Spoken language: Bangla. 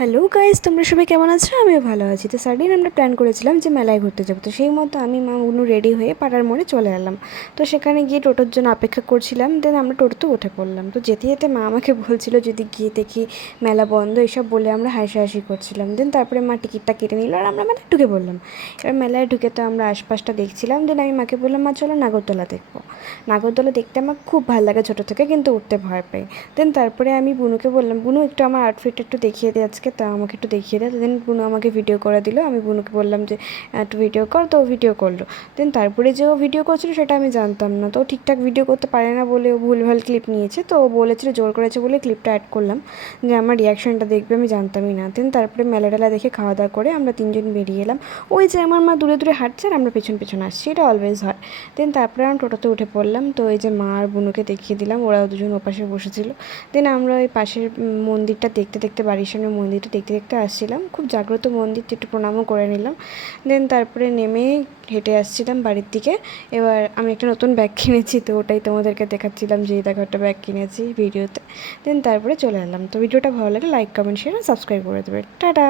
হ্যালো গাইস, তোমরা সবাই কেমন আছো? আমিও ভালো আছি। তো সারাদিন আমরা প্ল্যান করেছিলাম যে মেলায় ঘুরতে যাবো। তো সেই মতো আমি মা উনু রেডি হয়ে পাড়ার মোড়ে চলে এলাম। তো সেখানে গিয়ে টোটোর জন্য অপেক্ষা করছিলাম। দেন আমরা টোটোতে উঠে পড়লাম। তো যেতে যেতে মা আমাকে বলছিল যদি গিয়ে দেখি মেলা বন্ধ, এসব বলে আমরা হাসাহাসি করছিলাম। দেন তারপরে মা টিকিটটা কেটে নিল আর আমরা মেলায় ঢুকে পড়লাম। এবার মেলায় ঢুকে তো আমরা আশপাশটা দেখছিলাম। দেন আমি মাকে বললাম, মা চলো নাগরদোলা দেখবো। নাগরদোলা দেখতে আমার খুব ভালো লাগে ছোটো থেকে, কিন্তু উঠতে ভয় পাই। দেন তারপরে আমি বুনুকে বললাম, বুনু একটু আমার আউটফিট একটু দেখিয়ে দে আজকে, তা আমাকে একটু দেখিয়ে দেয়। দেন বুনু আমাকে ভিডিও করে দিল। আমি বুনুকে বললাম যে একটু ভিডিও কর, তো ও ভিডিও করলো। দেন তারপরে যে ও ভিডিও করছিল সেটা আমি জানতাম না, তো ও ঠিকঠাক ভিডিও করতে পারে না বলে ও ভুলভাল ক্লিপ নিয়েছে। তো ও বলেছিল জোর করেছে বলে ক্লিপটা অ্যাড করলাম, যে আমার রিয়াকশানটা দেখবে, আমি জানতামই না। দেন তারপরে মেলা টেলা দেখে খাওয়া দাওয়া করে আমরা তিনজন বেরিয়ে এলাম। ওই যে আমার মা দূরে দূরে হাঁটছে আর আমরা পেছন পেছন আসছি, এটা অলওয়েজ হয়। দেন তারপরে আমরা টোটোতে উঠে পড়লাম। তো এই যে মা আর বুনুকে দেখিয়ে দিলাম, ওরাও দুজন ওপাশে বসেছিল। দেন আমরা ওই পাশের মন্দিরটা দেখতে দেখতে, বাড়ির সামনে মন্দিরটা দেখতে দেখতে আসছিলাম। খুব জাগ্রত মন্দির, একটু প্রণামও করে নিলাম। দেন তারপরে নেমে হেঁটে আসছিলাম বাড়ির দিকে। এবার আমি একটা নতুন ব্যাগ কিনেছি, তো ওটাই তোমাদেরকে দেখাচ্ছিলাম যে এই দেখো একটা ব্যাগ কিনেছি ভিডিওতে। দেন তারপরে চলে এলাম। তো ভিডিওটা ভালো লাগে লাইক কমেন্ট শেয়ার সাবস্ক্রাইব করে দেবে। টাটা।